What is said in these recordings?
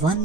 $1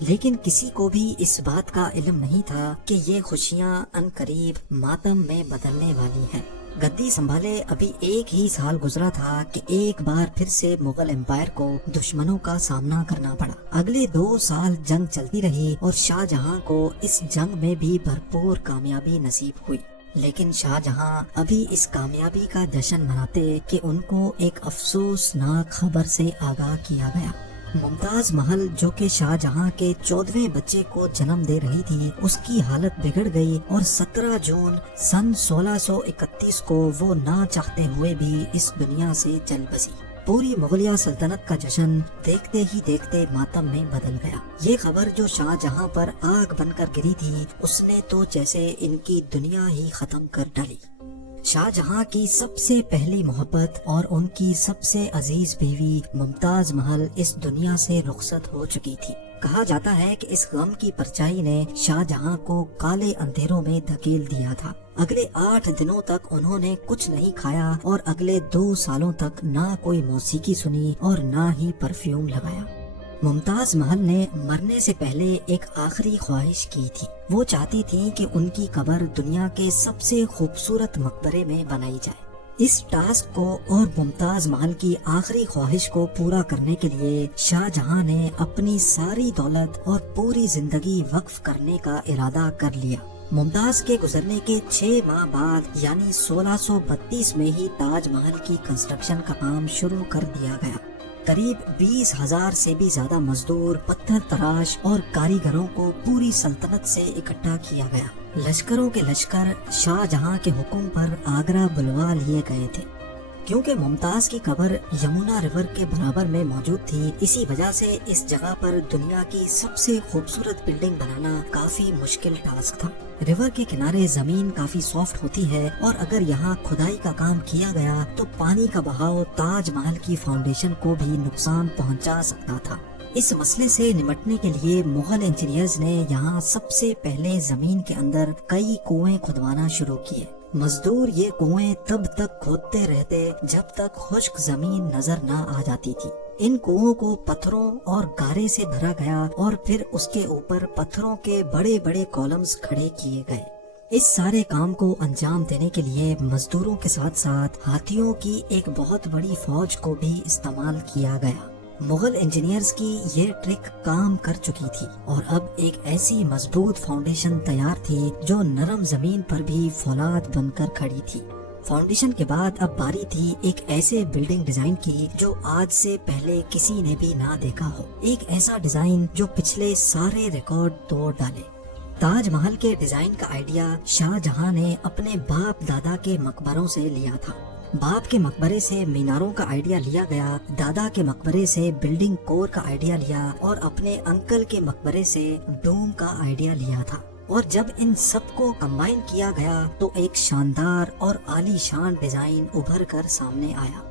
لیکن کسی کو بھی اس بات کا علم نہیں تھا کہ یہ خوشیاں عنقریب ماتم میں بدلنے والی ہیں۔ گدی سنبھالے ابھی 1 ہی سال گزرا تھا کہ ایک بار پھر سے مغل امپائر کو دشمنوں کا سامنا کرنا پڑا۔ اگلے 2 سال جنگ چلتی رہی اور شاہ جہاں کو اس جنگ میں بھی بھرپور کامیابی نصیب ہوئی، لیکن شاہ جہاں ابھی اس کامیابی کا جشن مناتے کہ ان کو ایک افسوسناک خبر سے آگاہ کیا گیا۔ ممتاز محل جو کہ شاہ جہاں کے 14ویں بچے کو جنم دے رہی تھی، اس کی حالت بگڑ گئی اور 17 جون سن 1631 کو وہ نہ چاہتے ہوئے بھی اس دنیا سے چل بسی۔ پوری مغلیہ سلطنت کا جشن دیکھتے ہی دیکھتے ماتم میں بدل گیا۔ یہ خبر جو شاہ جہاں پر آگ بن کر گری تھی، اس نے تو جیسے ان کی دنیا ہی ختم کر ڈالی۔ شاہ جہاں کی سب سے پہلی محبت اور ان کی سب سے عزیز بیوی ممتاز محل اس دنیا سے رخصت ہو چکی تھی۔ کہا جاتا ہے کہ اس غم کی پرچائی نے شاہ جہاں کو کالے اندھیروں میں دھکیل دیا تھا۔ اگلے 8 دنوں تک انہوں نے کچھ نہیں کھایا اور اگلے 2 سالوں تک نہ کوئی موسیقی سنی اور نہ ہی پرفیوم لگایا۔ ممتاز محل نے مرنے سے پہلے ایک آخری خواہش کی تھی۔ وہ چاہتی تھی کہ ان کی قبر دنیا کے سب سے خوبصورت مقبرے میں بنائی جائے۔ اس ٹاسک کو اور ممتاز محل کی آخری خواہش کو پورا کرنے کے لیے شاہ جہاں نے اپنی ساری دولت اور پوری زندگی وقف کرنے کا ارادہ کر لیا۔ ممتاز کے گزرنے کے 6 ماہ بعد یعنی 1632 میں ہی تاج محل کی کنسٹرکشن کا کام شروع کر دیا گیا۔ قریب 20,000 سے بھی زیادہ مزدور، پتھر تراش اور کاریگروں کو پوری سلطنت سے اکٹھا کیا گیا۔ لشکروں کے لشکر شاہ جہاں کے حکم پر آگرہ بلوا لیے گئے تھے۔ کیونکہ ممتاز کی قبر یمنا ریور کے برابر میں موجود تھی، اسی وجہ سے اس جگہ پر دنیا کی سب سے خوبصورت بلڈنگ بنانا کافی مشکل ٹاسک تھا۔ ریور کے کنارے زمین کافی سافٹ ہوتی ہے اور اگر یہاں کھدائی کا کام کیا گیا تو پانی کا بہاؤ تاج محل کی فاؤنڈیشن کو بھی نقصان پہنچا سکتا تھا۔ اس مسئلے سے نمٹنے کے لیے مغل انجینئرز نے یہاں سب سے پہلے زمین کے اندر کئی کنویں کھدوانا شروع کیے۔ مزدور یہ کنویں تب تک کھودتے رہتے جب تک خشک زمین نظر نہ آ جاتی تھی۔ ان کنووں کو پتھروں اور گارے سے بھرا گیا اور پھر اس کے اوپر پتھروں کے بڑے بڑے کالمز کھڑے کیے گئے۔ اس سارے کام کو انجام دینے کے لیے مزدوروں کے ساتھ ساتھ ہاتھیوں کی ایک بہت بڑی فوج کو بھی استعمال کیا گیا۔ مغل انجینئرز کی یہ ٹرک کام کر چکی تھی اور اب ایک ایسی مضبوط فاؤنڈیشن تیار تھی جو نرم زمین پر بھی فولاد بن کر کھڑی تھی۔ فاؤنڈیشن کے بعد اب باری تھی ایک ایسے بلڈنگ ڈیزائن کی جو آج سے پہلے کسی نے بھی نہ دیکھا ہو، ایک ایسا ڈیزائن جو پچھلے سارے ریکارڈ توڑ ڈالے۔ تاج محل کے ڈیزائن کا آئیڈیا شاہ جہاں نے اپنے باپ دادا کے مقبروں سے لیا تھا۔ باپ کے مقبرے سے میناروں کا آئیڈیا لیا گیا، دادا کے مقبرے سے بلڈنگ کور کا آئیڈیا لیا اور اپنے انکل کے مقبرے سے ڈوم کا آئیڈیا لیا تھا۔ اور جب ان سب کو کمبائن کیا گیا تو ایک شاندار اور عالی شان ڈیزائن ابھر کر سامنے آیا۔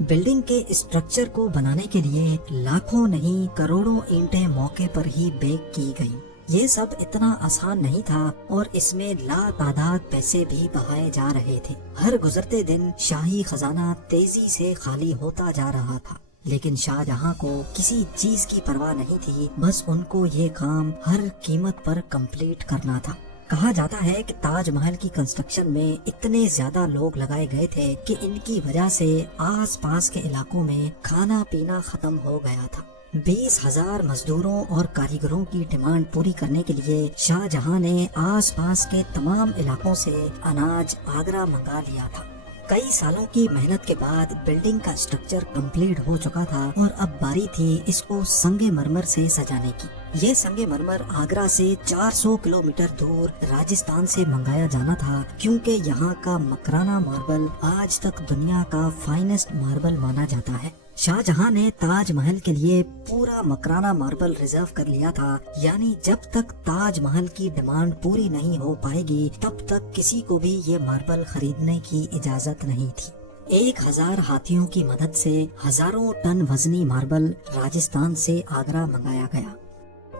بلڈنگ کے اسٹرکچر کو بنانے کے لیے لاکھوں نہیں کروڑوں اینٹیں موقع پر ہی بیک کی گئیں۔ یہ سب اتنا آسان نہیں تھا اور اس میں لا تعداد پیسے بھی بہائے جا رہے تھے۔ ہر گزرتے دن شاہی خزانہ تیزی سے خالی ہوتا جا رہا تھا، لیکن شاہ جہاں کو کسی چیز کی پرواہ نہیں تھی، بس ان کو یہ کام ہر قیمت پر کمپلیٹ کرنا تھا۔ کہا جاتا ہے کہ تاج محل کی کنسٹرکشن میں اتنے زیادہ لوگ لگائے گئے تھے کہ ان کی وجہ سے آس پاس کے علاقوں میں کھانا پینا ختم ہو گیا تھا۔ 20,000 مزدوروں اور کاریگروں کی ڈیمانڈ پوری کرنے کے لیے شاہ جہاں نے آس پاس کے تمام علاقوں سے اناج آگرہ منگا لیا تھا۔ کئی سالوں کی محنت کے بعد بلڈنگ کا اسٹرکچر کمپلیٹ ہو چکا تھا اور اب باری تھی اس کو سنگ مرمر سے سجانے کی۔ یہ سنگ مرمر آگرہ سے 400 کلومیٹر دور راجستھان سے منگایا جانا تھا، کیونکہ یہاں کا مکرانہ ماربل آج تک دنیا کا فائنسٹ ماربل مانا جاتا ہے۔ شاہ جہاں نے تاج محل کے لیے پورا مکرانہ ماربل ریزرو کر لیا تھا، یعنی جب تک تاج محل کی ڈیمانڈ پوری نہیں ہو پائے گی تب تک کسی کو بھی یہ ماربل خریدنے کی اجازت نہیں تھی۔ 1000 ہاتھیوں کی مدد سے ہزاروں ٹن وزنی ماربل راجستھان سے آگرہ منگایا گیا۔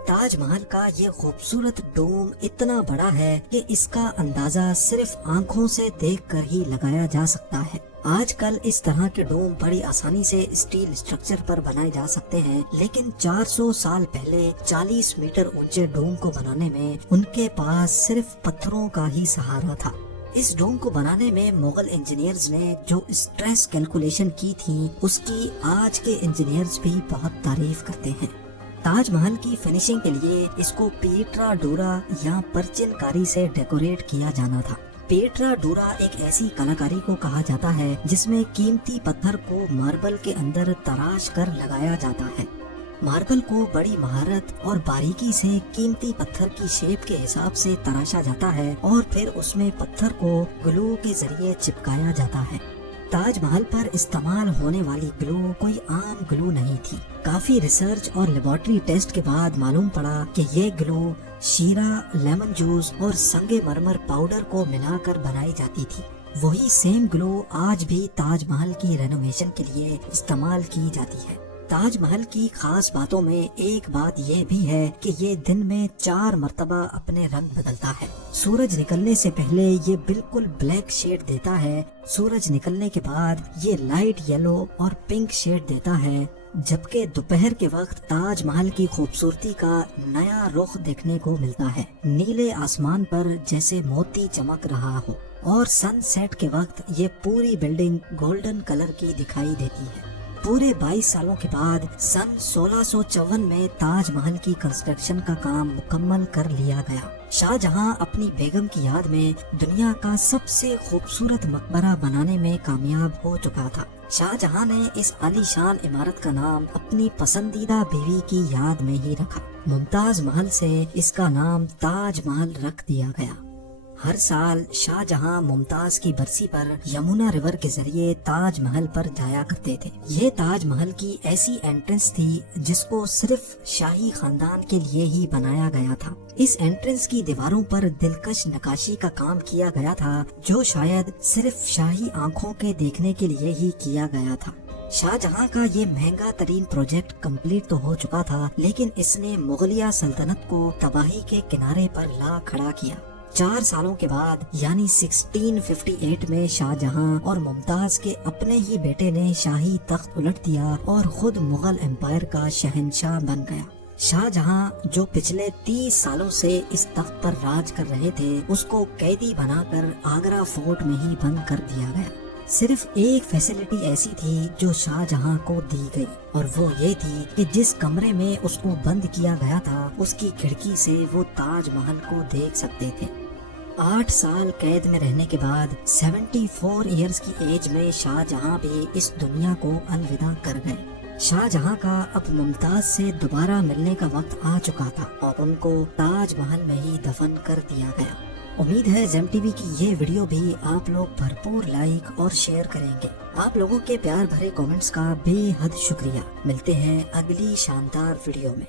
تاج محل کا یہ خوبصورت ڈوم اتنا بڑا ہے کہ اس کا اندازہ صرف آنکھوں سے دیکھ کر ہی لگایا جا سکتا ہے۔ آج کل اس طرح کے ڈوم بڑی آسانی سے اسٹیل اسٹرکچر پر بنائے جا سکتے ہیں، لیکن 400 سال پہلے 40 میٹر اونچے ڈوم کو بنانے میں ان کے پاس صرف پتھروں کا ہی سہارا تھا۔ اس ڈوم کو بنانے میں مغل انجینئرز نے جو اسٹریس کیلکولیشن کی تھی اس کی آج کے انجینئرز بھی بہت تعریف کرتے ہیں۔ تاج محل کی فنیشنگ کے لیے اس کو پیٹرا ڈورا یا پرچن کاری سے ڈیکوریٹ کیا جانا تھا۔ پیٹرا ڈورا ایک ایسی کلاکاری کو کہا جاتا ہے جس میں قیمتی پتھر کو ماربل کے اندر تراش کر لگایا جاتا ہے۔ ماربل کو بڑی مہارت اور باریکی سے قیمتی پتھر کی شیپ کے حساب سے تراشا جاتا ہے اور پھر اس میں پتھر کو گلو کے ذریعے چپکایا جاتا ہے۔ تاج محل پر استعمال ہونے والی گلو کوئی عام گلو نہیں تھی۔ کافی ریسرچ اور لیبارٹری ٹیسٹ کے بعد معلوم پڑا کہ یہ گلو شیرہ، لیمن جوس اور سنگ مرمر پاؤڈر کو ملا کر بنائی جاتی تھی۔ وہی سیم گلو آج بھی تاج محل کی رینوویشن کے لیے استعمال کی جاتی ہے۔ تاج محل کی خاص باتوں میں ایک بات یہ بھی ہے کہ یہ دن میں 4 مرتبہ اپنے رنگ بدلتا ہے۔ سورج نکلنے سے پہلے یہ بالکل بلیک شیڈ دیتا ہے، سورج نکلنے کے بعد یہ لائٹ یلو اور پنک شیڈ دیتا ہے، جبکہ دوپہر کے وقت تاج محل کی خوبصورتی کا نیا رخ دیکھنے کو ملتا ہے، نیلے آسمان پر جیسے موتی چمک رہا ہو، اور سن سیٹ کے وقت یہ پوری بلڈنگ گولڈن کلر کی دکھائی دیتی ہے۔ پورے 22 سالوں کے بعد سن 1654 میں تاج محل کی کنسٹرکشن کا کام مکمل کر لیا گیا۔ شاہ جہاں اپنی بیگم کی یاد میں دنیا کا سب سے خوبصورت مقبرہ بنانے میں کامیاب ہو چکا تھا۔ شاہ جہاں نے اس عالی شان عمارت کا نام اپنی پسندیدہ بیوی کی یاد میں ہی رکھا۔ ممتاز محل سے اس کا نام تاج محل رکھ دیا گیا۔ ہر سال شاہ جہاں ممتاز کی برسی پر یمنا ریور کے ذریعے تاج محل پر جایا کرتے تھے۔ یہ تاج محل کی ایسی انٹرنس تھی جس کو صرف شاہی خاندان کے لیے ہی بنایا گیا تھا۔ اس انٹرنس کی دیواروں پر دلکش نقاشی کا کام کیا گیا تھا جو شاید صرف شاہی آنکھوں کے دیکھنے کے لیے ہی کیا گیا تھا۔ شاہ جہاں کا یہ مہنگا ترین پروجیکٹ کمپلیٹ تو ہو چکا تھا، لیکن اس نے مغلیہ سلطنت کو تباہی کے کنارے پر لا کھڑا کیا۔ 4 سالوں کے بعد یعنی 1658 میں شاہ جہاں اور ممتاز کے اپنے ہی بیٹے نے شاہی تخت الٹ دیا اور خود مغل امپائر کا شہنشاہ بن گیا۔ شاہ جہاں جو پچھلے 30 سالوں سے اس تخت پر راج کر رہے تھے، اس کو قیدی بنا کر آگرہ فورٹ میں ہی بند کر دیا گیا۔ صرف ایک فیسلٹی ایسی تھی جو شاہ جہاں کو دی گئی، اور وہ یہ تھی کہ جس کمرے میں اس کو بند کیا گیا تھا اس کی کھڑکی سے وہ تاج محل کو دیکھ سکتے تھے۔ 8 سال قید میں رہنے کے بعد 74 ایئرز کی ایج میں شاہ جہاں بھی اس دنیا کو الوداع کر گئے۔ شاہ جہاں کا اب ممتاز سے دوبارہ ملنے کا وقت آ چکا تھا اور ان کو تاج محل میں ہی دفن کر دیا گیا۔ امید ہے زیم ٹی وی کی یہ ویڈیو بھی آپ لوگ بھرپور لائک اور شیئر کریں گے۔ آپ لوگوں کے پیار بھرے کامنٹس کا بے حد شکریہ۔ ملتے ہیں اگلی شاندار ویڈیو میں۔